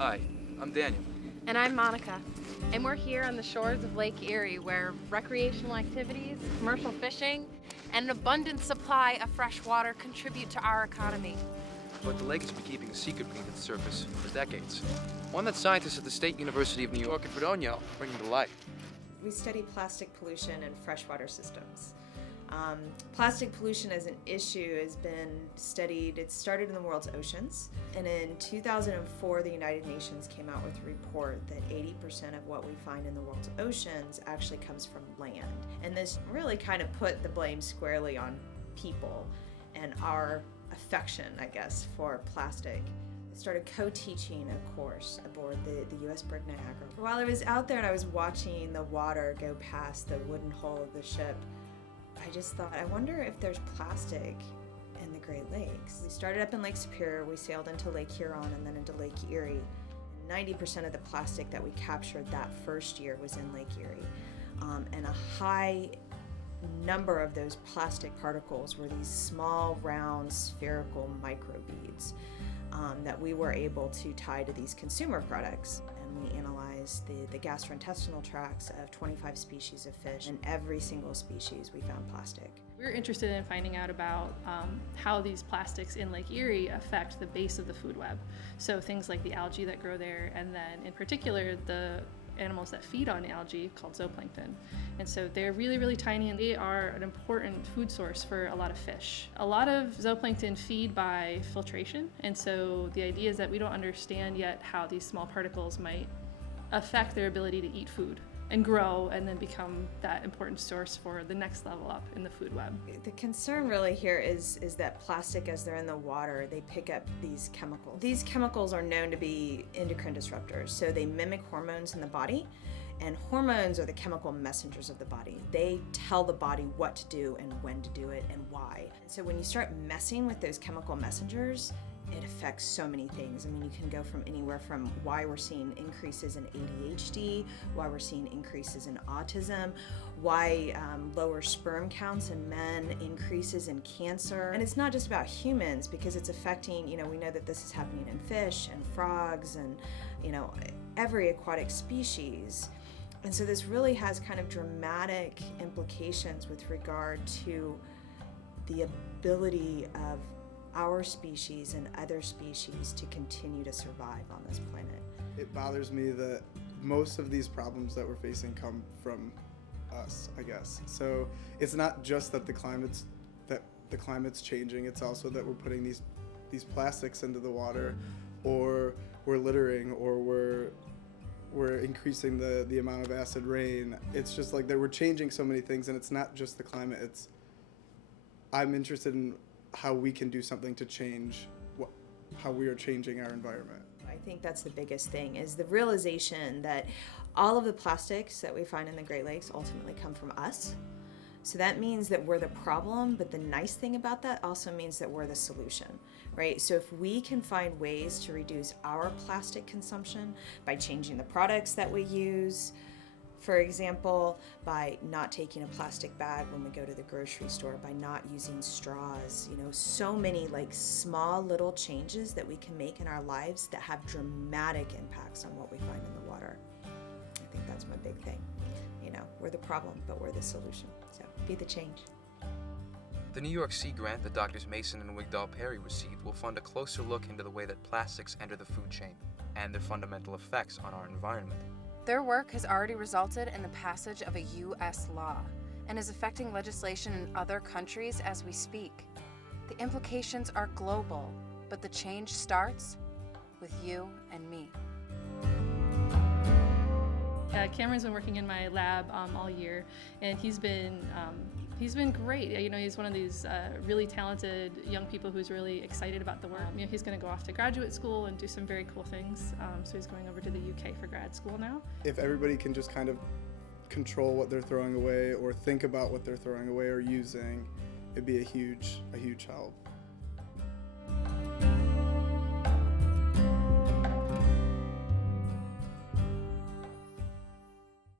Hi, I'm Daniel. And I'm Monica. And we're here on the shores of Lake Erie where recreational activities, commercial fishing, and an abundant supply of fresh water contribute to our economy. But the lake has been keeping a secret beneath its surface for decades. One that scientists at the State University of New York and Fredonia are bringing to light. We study plastic pollution in freshwater systems. Plastic pollution as an issue has been studied. It started in the world's oceans, and in 2004 the United Nations came out with a report that 80% of what we find in the world's oceans actually comes from land. And this really kind of put the blame squarely on people and our affection, I guess, for plastic. I started co-teaching a course aboard the USS Brig Niagara. While I was out there and I was watching the water go past the wooden hull of the ship, I just thought, I wonder if there's plastic in the Great Lakes. We started up in Lake Superior, we sailed into Lake Huron and then into Lake Erie. 90% of the plastic that we captured that first year was in Lake Erie. And a high number of those plastic particles were these small, round, spherical microbeads that we were able to tie to these consumer products. And we analyzed the gastrointestinal tracts of 25 species of fish, and every single species we found plastic. We were interested in finding out about how these plastics in Lake Erie affect the base of the food web. So things like the algae that grow there, and then in particular the animals that feed on algae called zooplankton. And so they're really, really tiny, and they are an important food source for a lot of fish. A lot of zooplankton feed by filtration, and so the idea is that we don't understand yet how these small particles might affect their ability to eat food and grow and then become that important source for the next level up in the food web. The concern really here is that plastic, as they're in the water, they pick up these chemicals. These chemicals are known to be endocrine disruptors, so they mimic hormones in the body, and hormones are the chemical messengers of the body. They tell the body what to do and when to do it and why. So when you start messing with those chemical messengers, it affects so many things. I mean, you can go from anywhere from why we're seeing increases in ADHD, why we're seeing increases in autism, why lower sperm counts in men, increases in cancer. And it's not just about humans, because it's affecting, we know that this is happening in fish and frogs and, every aquatic species. And so this really has kind of dramatic implications with regard to the ability of our species and other species to continue to survive on this planet. It bothers me that most of these problems that we're facing come from us, I guess. So it's not just that the climate's changing, it's also that we're putting these plastics into the water, or we're littering, or we're increasing the amount of acid rain. It's just like that we're changing so many things, and it's not just the climate. I'm interested in how we can do something to change how we are changing our environment. I think that's the biggest thing, is the realization that all of the plastics that we find in the Great Lakes ultimately come from us. So that means that we're the problem, but the nice thing about that also means that we're the solution, right? So if we can find ways to reduce our plastic consumption by changing the products that we use, for example, by not taking a plastic bag when we go to the grocery store, by not using straws, so many small little changes that we can make in our lives that have dramatic impacts on what we find in the water. I think that's my big thing. We're the problem, but we're the solution. So be the change. The New York Sea grant that Drs. Mason and Wigdal Perry received will fund a closer look into the way that plastics enter the food chain and their fundamental effects on our environment. Their work has already resulted in the passage of a U.S. law and is affecting legislation in other countries as we speak. The implications are global, but the change starts with you and me. Cameron's been working in my lab all year, and he's been great. He's one of these really talented young people who's really excited about the work. He's going to go off to graduate school and do some very cool things. So he's going over to the UK for grad school now. If everybody can just kind of control what they're throwing away, or think about what they're throwing away or using, it'd be a huge help.